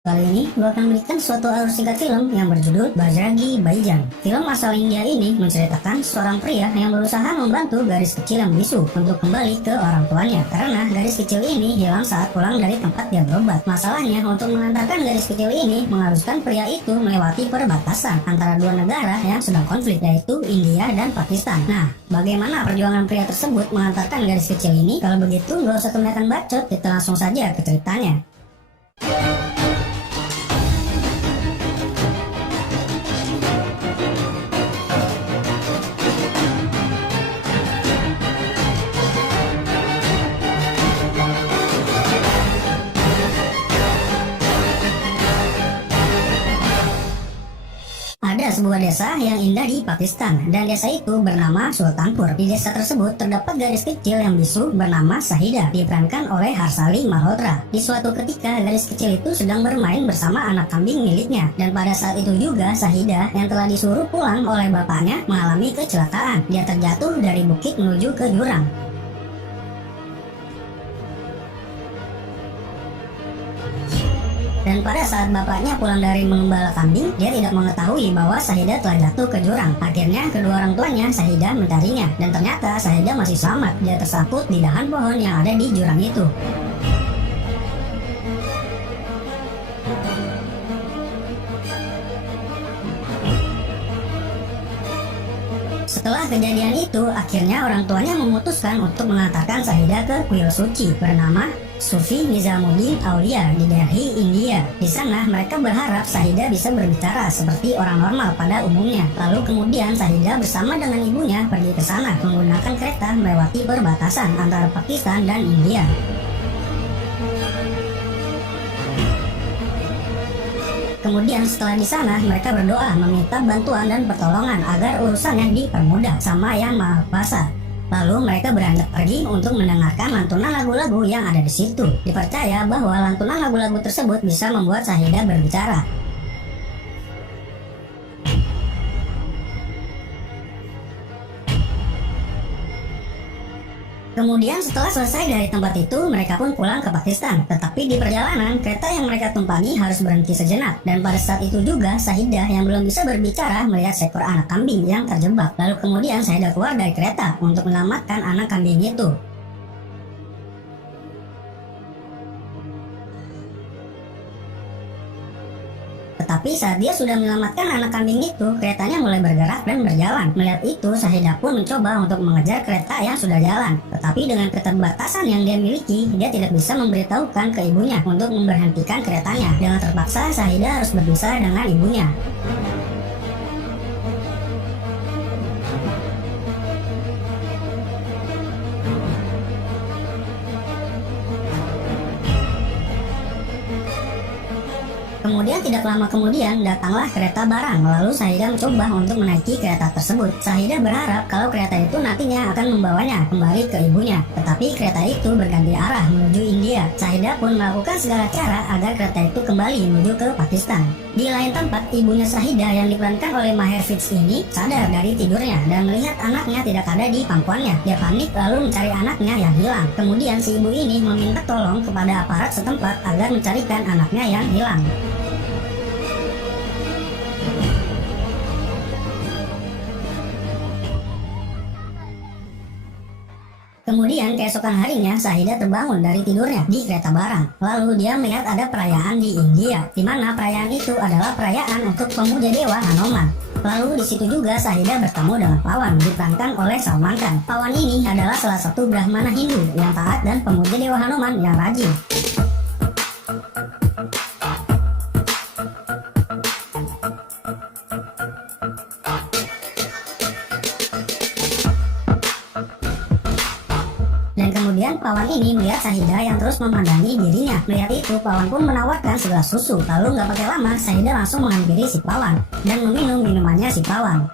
Kali ini gue akan memberikan suatu alur singkat film yang berjudul Bajrangi Bhaijaan. Film asal India ini menceritakan seorang pria yang berusaha membantu gadis kecil yang bisu untuk kembali ke orang tuanya karena gadis kecil ini hilang saat pulang dari tempat dia berobat. Masalahnya, untuk mengantarkan gadis kecil ini mengharuskan pria itu melewati perbatasan antara dua negara yang sedang konflik, yaitu India dan Pakistan. Nah, bagaimana perjuangan pria tersebut mengantarkan gadis kecil ini? Kalau begitu, gak usah kebanyakan bacot, kita langsung saja ke ceritanya. Ada sebuah desa yang indah di Pakistan, dan desa itu bernama Sultanpur. Di desa tersebut terdapat gadis kecil yang bisu bernama Sahida, diperankan oleh Harsali Malhotra. Di suatu ketika, gadis kecil itu sedang bermain bersama anak kambing miliknya, dan pada saat itu juga Sahida yang telah disuruh pulang oleh bapaknya mengalami kecelakaan. Dia terjatuh dari bukit menuju ke jurang. Dan pada saat bapaknya pulang dari mengembala kambing, dia tidak mengetahui bahwa Sahida telah jatuh ke jurang. Akhirnya kedua orang tuanya Sahida mencarinya, dan ternyata Sahida masih selamat. Dia tersangkut di dahan pohon yang ada di jurang itu. Setelah kejadian itu, akhirnya orang tuanya memutuskan untuk mengantarkan Sahida ke kuil suci bernama Sufi Nizamuddin Aulia di Delhi, India. Di sana mereka berharap Sahida bisa berbicara seperti orang normal pada umumnya. Lalu kemudian Sahida bersama dengan ibunya pergi ke sana menggunakan kereta melewati perbatasan antara Pakistan dan India. Kemudian setelah di sana mereka berdoa meminta bantuan dan pertolongan agar urusannya dipermudah sama Yang Maha Kuasa. Lalu mereka beranjak pergi untuk mendengarkan lantunan lagu-lagu yang ada di situ. Dipercaya bahwa lantunan lagu-lagu tersebut bisa membuat Sahida berbicara. Kemudian setelah selesai dari tempat itu, mereka pun pulang ke Pakistan. Tetapi di perjalanan, kereta yang mereka tumpangi harus berhenti sejenak. Dan pada saat itu juga, Sahida yang belum bisa berbicara melihat seekor anak kambing yang terjebak. Lalu kemudian Sahida keluar dari kereta untuk menyelamatkan anak kambing itu. Tetapi saat dia sudah menyelamatkan anak kambing itu, keretanya mulai bergerak dan berjalan. Melihat itu, Sahida pun mencoba untuk mengejar kereta yang sudah jalan. Tetapi dengan keterbatasan yang dia miliki, dia tidak bisa memberitahukan ke ibunya untuk memberhentikan keretanya. Dengan terpaksa, Sahida harus berpisah dengan ibunya. Kemudian tidak lama kemudian datanglah kereta barang, lalu Sahida mencoba untuk menaiki kereta tersebut. Sahida berharap kalau kereta itu nantinya akan membawanya kembali ke ibunya, tetapi kereta itu berganti arah menuju India. Sahida pun melakukan segala cara agar kereta itu kembali menuju ke Pakistan. Di lain tempat, ibunya Sahida yang diperankan oleh Maher Fitz ini sadar dari tidurnya dan melihat anaknya tidak ada di pangkuannya. Dia panik lalu mencari anaknya yang hilang. Kemudian si ibu ini meminta tolong kepada aparat setempat agar mencarikan anaknya yang hilang. Kemudian keesokan harinya Sahida terbangun dari tidurnya di kereta barang. Lalu dia melihat ada perayaan di India, di mana perayaan itu adalah perayaan untuk pemuja dewa Hanuman. Lalu di situ juga Sahida bertemu dengan Pawan diperankan oleh Salman Khan. Pawan ini adalah salah satu Brahmana Hindu yang taat dan pemuja dewa Hanuman yang rajin. Dan kemudian Pawan ini melihat Sahida yang terus memandangi dirinya. Melihat itu, Pawan pun menawarkan segelas susu. Lalu nggak pakai lama, Sahida langsung menghampiri si Pawan dan meminum minumannya si Pawan.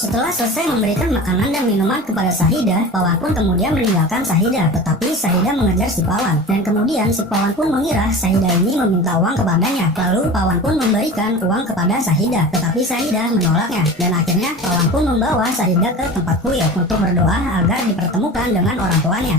Setelah selesai memberikan makanan dan minuman kepada Syahidah, Pawan pun kemudian meninggalkan Syahidah. Tetapi Syahidah mengejar si Pawan, dan kemudian si Pawan pun mengira Syahidah ini meminta uang kepadanya. Lalu Pawan pun memberikan uang kepada Syahidah, tetapi Syahidah menolaknya. Dan akhirnya Pawan pun membawa Syahidah ke tempat kuil untuk berdoa agar dipertemukan dengan orang tuanya.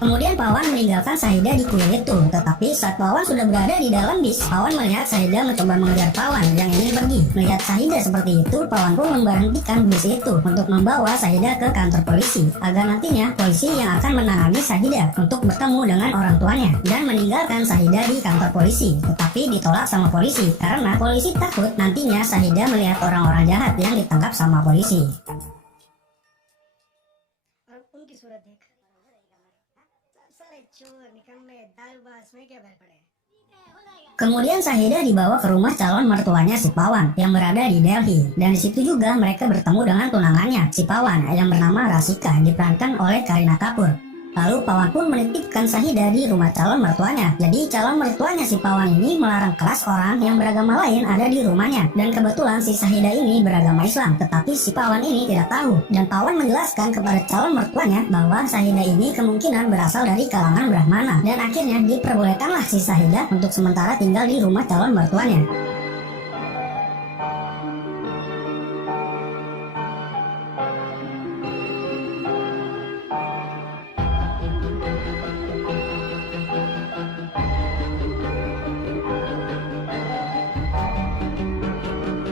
Kemudian Pawan meninggalkan Syahidah di kuil itu. Tetapi saat Pawan sudah berada di dalam bis, Pawan melihat Syahidah mencoba mengejar Pawan yang ingin pergi. Melihat Syahidah seperti itu, Pawan pun memberhentikan bis itu untuk membawa Syahidah ke kantor polisi, agar nantinya polisi yang akan menangani Syahidah untuk bertemu dengan orang tuanya dan meninggalkan Syahidah di kantor polisi. Tetapi ditolak sama polisi karena polisi takut nantinya Syahidah melihat orang-orang jahat yang ditangkap sama polisi. Kemudian Syahidah dibawa ke rumah calon mertuanya si Pawan yang berada di Delhi, dan di situ juga mereka bertemu dengan tunangannya si Pawan yang bernama Rasika, diperankan oleh Kareena Kapoor. Lalu Pawan pun menitipkan Syahidah di rumah calon mertuanya. Jadi calon mertuanya si Pawan ini melarang keras orang yang beragama lain ada di rumahnya. Dan kebetulan si Syahidah ini beragama Islam, tetapi si Pawan ini tidak tahu. Dan Pawan menjelaskan kepada calon mertuanya bahwa Syahidah ini kemungkinan berasal dari kalangan Brahmana. Dan akhirnya diperbolehkanlah si Syahidah untuk sementara tinggal di rumah calon mertuanya.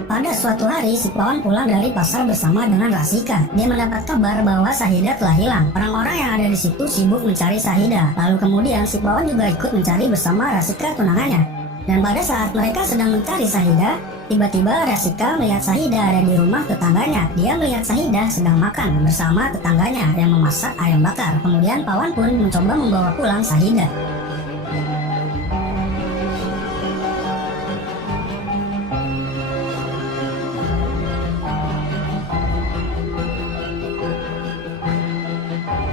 Pada suatu hari, si Pawan pulang dari pasar bersama dengan Rasika. Dia mendapat kabar bahwa Syahidah telah hilang. Orang-orang yang ada di situ sibuk mencari Syahidah. Lalu kemudian si Pawan juga ikut mencari bersama Rasika tunangannya. Dan pada saat mereka sedang mencari Syahidah, tiba-tiba Rasika melihat Syahidah ada di rumah tetangganya. Dia melihat Syahidah sedang makan bersama tetangganya yang memasak ayam bakar. Kemudian Pawan pun mencoba membawa pulang Syahidah.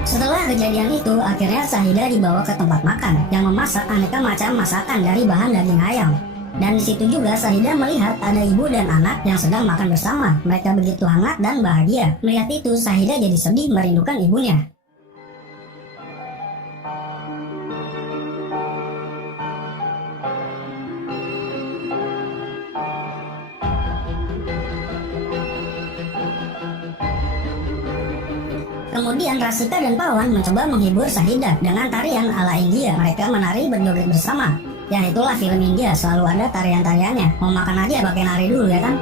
Setelah kejadian itu, akhirnya Syahidah dibawa ke tempat makan yang memasak aneka macam masakan dari bahan daging ayam. Dan di situ juga Syahidah melihat ada ibu dan anak yang sedang makan bersama. Mereka begitu hangat dan bahagia. Melihat itu, Syahidah jadi sedih merindukan ibunya. Kemudian Rasika dan Pawan mencoba menghibur Syahidah dengan tarian ala India. Mereka menari berjoget bersama. Ya itulah film India, selalu ada tarian-tariannya. Mau makan aja pakai nari dulu ya kan?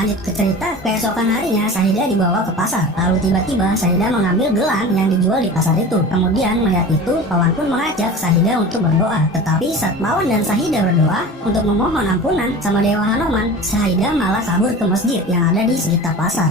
Lanjut ke cerita, keesokan harinya Syahidah dibawa ke pasar. Lalu tiba-tiba Syahidah mengambil gelang yang dijual di pasar itu. Kemudian melihat itu, Pawan pun mengajak Syahidah untuk berdoa. Tetapi saat Pawan dan Syahidah berdoa untuk memohon ampunan sama Dewa Hanuman, Syahidah malah kabur ke masjid yang ada di sekitar pasar.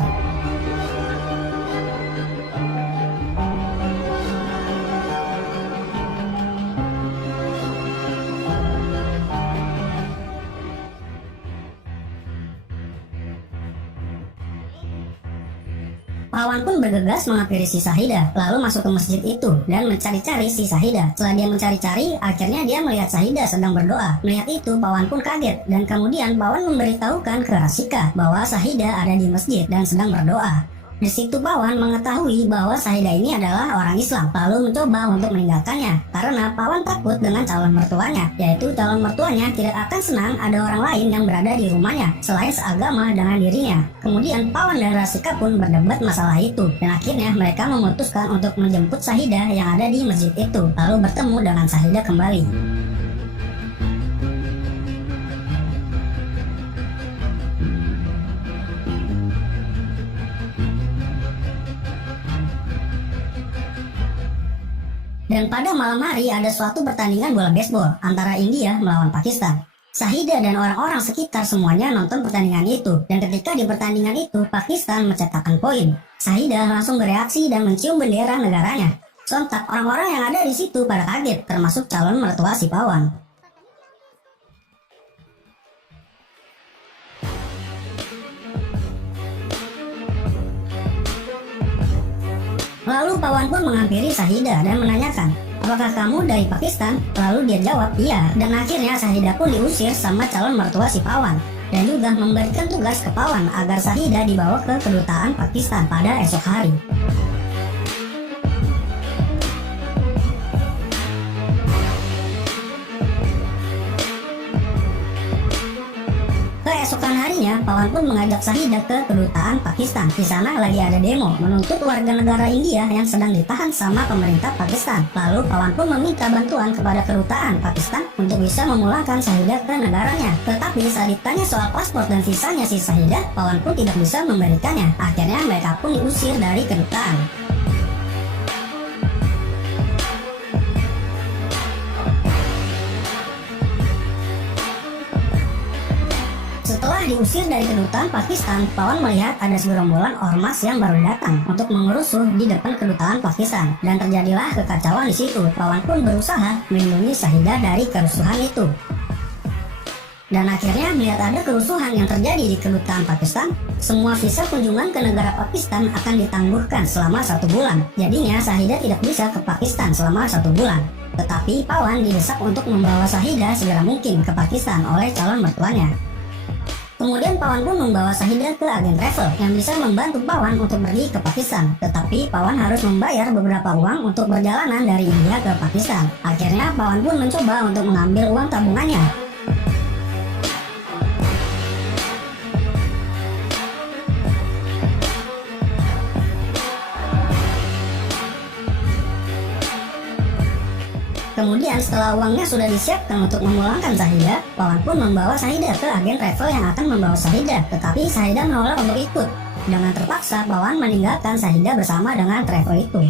Pawan pun bergegas menghampiri si Syahidah, lalu masuk ke masjid itu dan mencari-cari si Syahidah. Setelah dia mencari-cari, akhirnya dia melihat Syahidah sedang berdoa. Melihat itu, Pawan pun kaget dan kemudian Pawan memberitahukan ke Rasika bahwa Syahidah ada di masjid dan sedang berdoa. Di situ Pawan mengetahui bahwa Syahidah ini adalah orang Islam, lalu mencoba untuk meninggalkannya karena Pawan takut dengan calon mertuanya, yaitu calon mertuanya tidak akan senang ada orang lain yang berada di rumahnya selain seagama dengan dirinya. Kemudian Pawan dan Rasika pun berdebat masalah itu dan akhirnya mereka memutuskan untuk menjemput Syahidah yang ada di masjid itu, lalu bertemu dengan Syahidah kembali. Dan pada malam hari ada suatu pertandingan bola baseball antara India melawan Pakistan. Syahidah dan orang-orang sekitar semuanya nonton pertandingan itu. Dan ketika di pertandingan itu Pakistan mencetakkan poin, Syahidah langsung bereaksi dan mencium bendera negaranya. Sontak orang-orang yang ada di situ pada kaget, termasuk calon mertua si Pawan. Lalu Pawan pun menghampiri Shahida dan menanyakan, apakah kamu dari Pakistan? Lalu dia jawab, iya. Dan akhirnya Shahida pun diusir sama calon mertua si Pawan. Dan juga memberikan tugas ke Pawan agar Shahida dibawa ke kedutaan Pakistan pada esok hari. Keesokan harinya, Pawan pun mengajak Shahida ke kedutaan Pakistan. Di sana lagi ada demo menuntut warga negara India yang sedang ditahan sama pemerintah Pakistan. Lalu Pawan pun meminta bantuan kepada kedutaan Pakistan untuk bisa memulangkan Shahida ke negaranya. Tetapi saat ditanya soal paspor dan visanya si Shahida, Pawan pun tidak bisa memberikannya. Akhirnya mereka pun diusir dari kedutaan. Setelah diusir dari kedutaan Pakistan, Pawan melihat ada segerombolan ormas yang baru datang untuk mengerusuh di depan kedutaan Pakistan, dan terjadilah kekacauan di situ. Pawan pun berusaha melindungi Shahida dari kerusuhan itu. Dan akhirnya melihat ada kerusuhan yang terjadi di kedutaan Pakistan, semua visa kunjungan ke negara Pakistan akan ditangguhkan selama 1 bulan. Jadinya Shahida tidak bisa ke Pakistan selama 1 bulan. Tetapi Pawan didesak untuk membawa Shahida segera mungkin ke Pakistan oleh calon mertuanya. Kemudian Pawan pun membawa Shahida ke agen travel yang bisa membantu Pawan untuk pergi ke Pakistan. Tetapi Pawan harus membayar beberapa uang untuk perjalanan dari India ke Pakistan. Akhirnya Pawan pun mencoba untuk mengambil uang tabungannya. Kemudian setelah uangnya sudah disiapkan untuk memulangkan Shahida, Pawan pun membawa Shahida ke agen travel yang akan membawa Shahida. Tetapi Shahida menolak untuk ikut. Dengan terpaksa Pawan meninggalkan Shahida bersama dengan travel itu.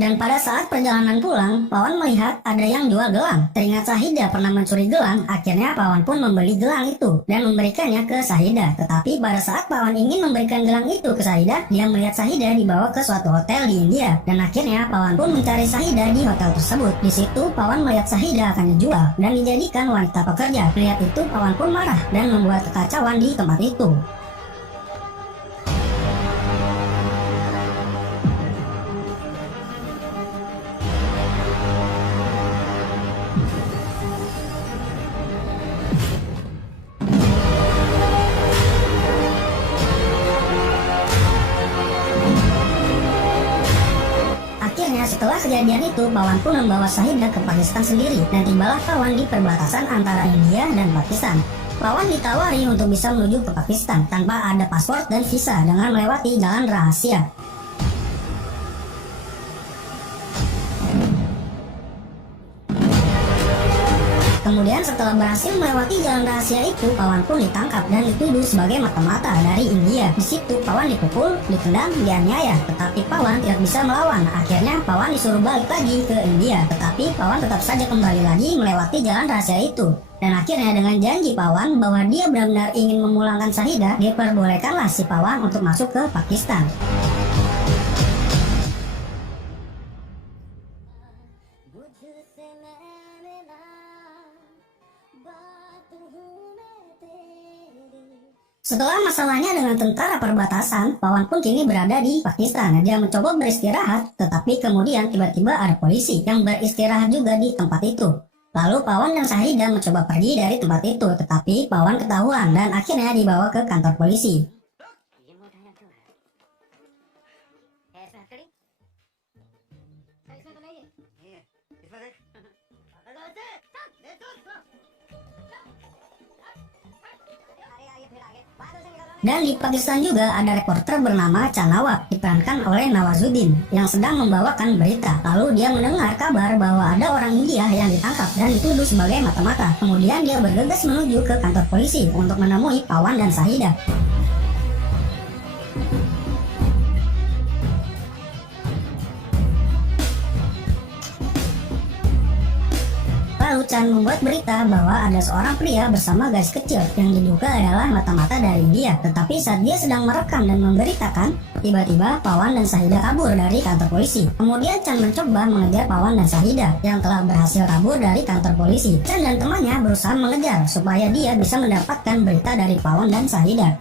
Dan pada saat perjalanan pulang, Pawan melihat ada yang jual gelang. Teringat Shahida pernah mencuri gelang, akhirnya Pawan pun membeli gelang itu dan memberikannya ke Shahida. Tetapi pada saat Pawan ingin memberikan gelang itu ke Shahida, dia melihat Shahida dibawa ke suatu hotel di India. Dan akhirnya Pawan pun mencari Shahida di hotel tersebut. Di situ Pawan melihat Shahida akan dijual dan dijadikan wanita pekerja. Melihat itu Pawan pun marah dan membuat kekacauan di tempat itu. Setelah kejadian itu, Pawan pun membawa Shahida ke Pakistan sendiri, dan tibalah Pawan di perbatasan antara India dan Pakistan. Pawan ditawari untuk bisa menuju ke Pakistan tanpa ada paspor dan visa dengan melewati jalan rahasia. Kemudian setelah berhasil melewati jalan rahasia itu, Pawan pun ditangkap dan dituduh sebagai mata-mata dari India. Di situ Pawan dipukul, ditendang, dianiaya, tetapi Pawan tidak bisa melawan. Akhirnya Pawan disuruh balik lagi ke India, tetapi Pawan tetap saja kembali lagi melewati jalan rahasia itu. Dan akhirnya dengan janji Pawan bahwa dia benar-benar ingin memulangkan Shahida, diperbolehkanlah si Pawan untuk masuk ke Pakistan. Setelah masalahnya dengan tentara perbatasan, Pawan pun kini berada di Pakistan. Dia mencoba beristirahat, tetapi kemudian tiba-tiba ada polisi yang beristirahat juga di tempat itu. Lalu Pawan dan Shahida mencoba pergi dari tempat itu, tetapi Pawan ketahuan dan akhirnya dibawa ke kantor polisi. Dan di Pakistan juga ada reporter bernama Chanawab, diperankan oleh Nawazuddin, yang sedang membawakan berita. Lalu dia mendengar kabar bahwa ada orang India yang ditangkap dan dituduh sebagai mata-mata. Kemudian dia bergegas menuju ke kantor polisi untuk menemui Pawan dan Shahida. Lalu Chan membuat berita bahwa ada seorang pria bersama gadis kecil yang diduga adalah mata-mata dari India. Tetapi saat dia sedang merekam dan memberitakan, tiba-tiba Pawan dan Shahida kabur dari kantor polisi. Kemudian Chan mencoba mengejar Pawan dan Shahida yang telah berhasil kabur dari kantor polisi. Chan dan temannya berusaha mengejar supaya dia bisa mendapatkan berita dari Pawan dan Shahida.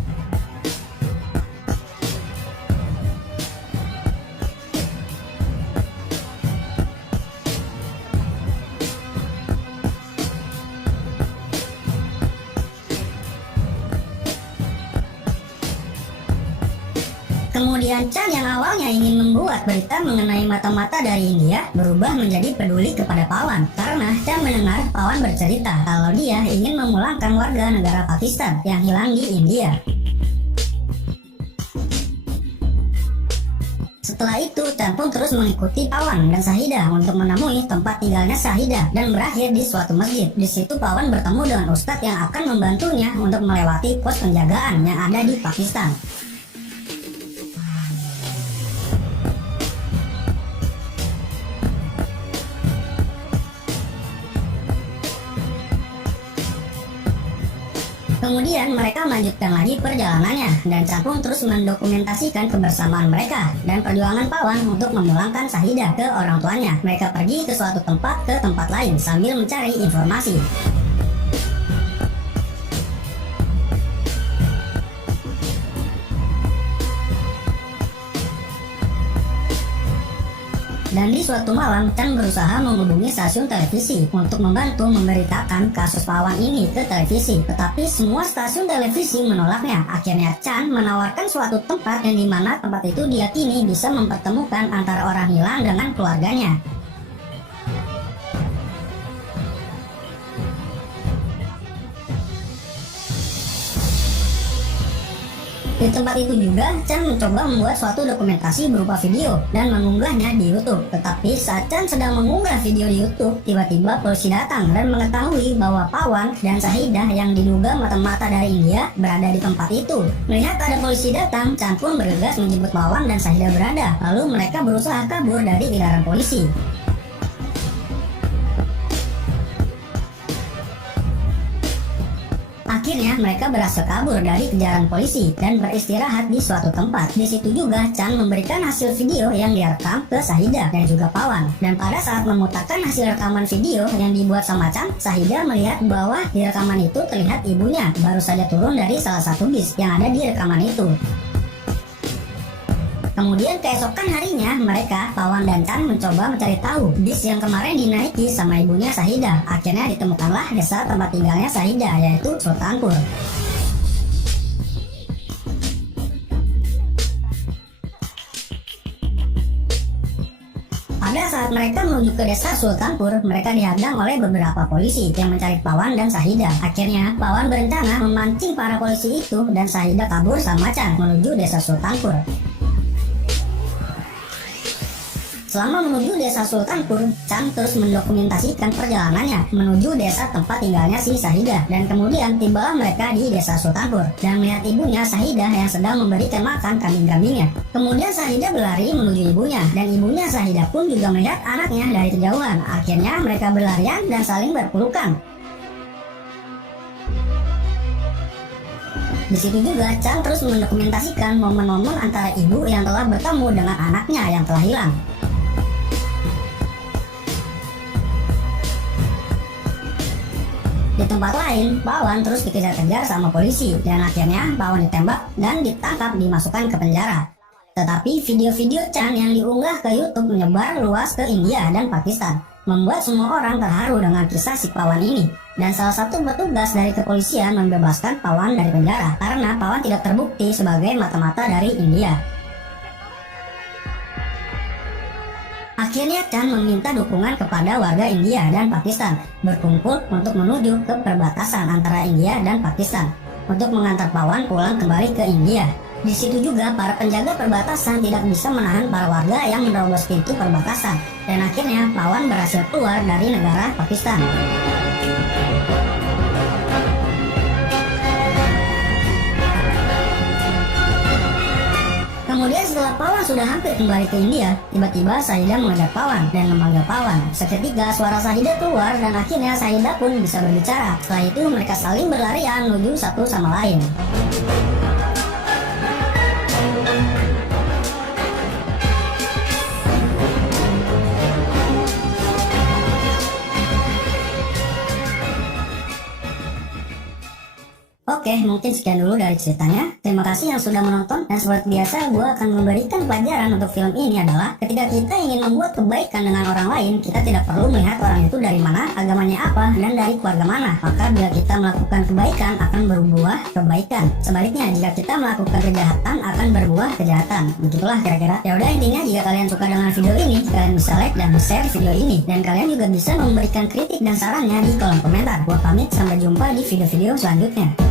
Kemudian Chan yang awalnya ingin membuat berita mengenai mata-mata dari India berubah menjadi peduli kepada Pawan karena Chan mendengar Pawan bercerita kalau dia ingin memulangkan warga negara Pakistan yang hilang di India. Setelah itu, Chan pun terus mengikuti Pawan dan Shahida untuk menemui tempat tinggalnya Shahida dan berakhir di suatu masjid. Di situ Pawan bertemu dengan ustadz yang akan membantunya untuk melewati pos penjagaan yang ada di Pakistan. Kemudian mereka melanjutkan lagi perjalanannya dan Chan pun terus mendokumentasikan kebersamaan mereka dan perjuangan Pawan untuk memulangkan Shahida ke orang tuanya. Mereka pergi ke suatu tempat ke tempat lain sambil mencari informasi. Dan di suatu malam, Chan berusaha menghubungi stasiun televisi untuk membantu memberitakan kasus Pawan ini ke televisi. Tetapi semua stasiun televisi menolaknya. Akhirnya Chan menawarkan suatu tempat yang dimana tempat itu diyakini bisa mempertemukan antara orang hilang dengan keluarganya. Di tempat itu juga, Chan mencoba membuat suatu dokumentasi berupa video dan mengunggahnya di YouTube. Tetapi saat Chan sedang mengunggah video di YouTube, tiba-tiba polisi datang dan mengetahui bahwa Pawan dan Shahida yang diduga mata-mata dari India berada di tempat itu. Melihat ada polisi datang, Chan pun bergegas menjemput Pawan dan Shahida berada. Lalu mereka berusaha kabur dari kejaran polisi. Akhirnya mereka berhasil kabur dari kejaran polisi dan beristirahat di suatu tempat. Di situ juga Chan memberikan hasil video yang direkam ke Shahida dan juga Pawan. Dan pada saat memutarkan hasil rekaman video yang dibuat sama Chan, Shahida melihat bahwa di rekaman itu terlihat ibunya baru saja turun dari salah satu bis yang ada di rekaman itu. Kemudian keesokan harinya mereka, Pawan dan Chan mencoba mencari tahu bis yang kemarin dinaiki sama ibunya Shahida. Akhirnya ditemukanlah desa tempat tinggalnya Shahida, yaitu Sultanpur. Pada saat mereka menuju ke desa Sultanpur, mereka dihadang oleh beberapa polisi yang mencari Pawan dan Shahida. Akhirnya Pawan berencana memancing para polisi itu dan Shahida kabur sama Chan menuju desa Sultanpur. Selama menuju desa Sultanpur, Chan terus mendokumentasikan perjalanannya menuju desa tempat tinggalnya si Shahida. Dan kemudian tibalah mereka di desa Sultanpur dan melihat ibunya Shahida yang sedang memberikan makan kambing-kambingnya. Kemudian Shahida berlari menuju ibunya dan ibunya Shahida pun juga melihat anaknya dari kejauhan. Akhirnya mereka berlarian dan saling berpelukan. Di situ juga Chan terus mendokumentasikan momen-momen antara ibu yang telah bertemu dengan anaknya yang telah hilang. Di tempat lain, Pawan terus dikejar-kejar sama polisi dan akhirnya Pawan ditembak dan ditangkap dimasukkan ke penjara. Tetapi video-video Chan yang diunggah ke YouTube menyebar luas ke India dan Pakistan, membuat semua orang terharu dengan kisah si Pawan ini. Dan salah satu petugas dari kepolisian membebaskan Pawan dari penjara karena Pawan tidak terbukti sebagai mata-mata dari India. Akhirnya Chan meminta dukungan kepada warga India dan Pakistan berkumpul untuk menuju ke perbatasan antara India dan Pakistan untuk mengantar Pawan pulang kembali ke India. Di situ juga para penjaga perbatasan tidak bisa menahan para warga yang menerobos pintu perbatasan dan akhirnya Pawan berhasil keluar dari negara Pakistan. Kemudian setelah Pawan sudah hampir kembali ke India, tiba-tiba Sahida menghadap Pawan dan memanggil Pawan. Seketika suara Sahida keluar dan akhirnya Sahida pun bisa berbicara. Setelah itu mereka saling berlarian menuju satu sama lain. Oke, mungkin sekian dulu dari ceritanya. Terima kasih yang sudah menonton, dan seperti biasa gue akan memberikan pelajaran untuk film ini adalah ketika kita ingin membuat kebaikan dengan orang lain, kita tidak perlu melihat orang itu dari mana, agamanya apa, dan dari keluarga mana. Maka bila kita melakukan kebaikan akan berbuah kebaikan. Sebaliknya, jika kita melakukan kejahatan akan berbuah kejahatan. Begitulah kira-kira. Ya udah, intinya jika kalian suka dengan video ini, kalian bisa like dan share video ini, dan kalian juga bisa memberikan kritik dan sarannya di kolom komentar. Gua pamit, sampai jumpa di video-video selanjutnya.